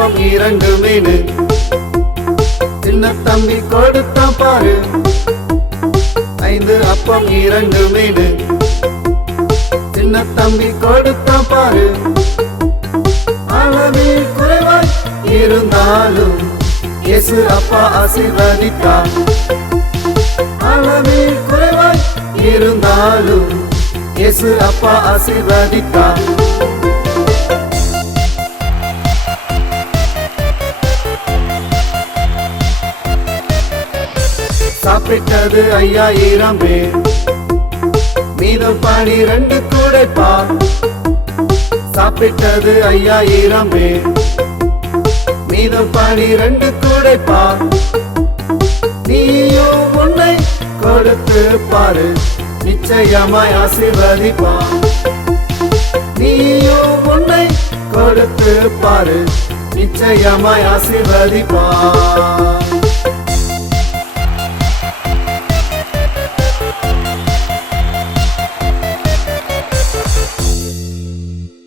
அப்பம் இரண்டு மீனு. சின்ன தம்பி கொடுத்தான் பாரு. ஐந்து அப்பம் இரண்டு மீனு. சின்ன தம்பி கொடுத்தான் பாரு. அளவில் குறைவாய் இருந்தாலும் இயேசு அப்பா ஆசீர்வதித்தார் அளவில் குறைவாய் இருந்தாலும் இயேசு அப்பா ஆசீர்வதித்தார் சாப்பிட்டது ஐயாயிரம். பேர் மீதம் பனிரெண்டு கூடைப்பா. சாப்பிட்டது ஐயாயிரம். பேர் மீதம் பனிரெண்டு கூடைப்பா. நீயும் உன்னை கொடுத்து பாரு. நிச்சயமாய் ஆசீர்வதிப்பா. நீயும் உன்னை கொடுத்து பாரு. நிச்சயமாய் ஆசீர்வதிப்பா.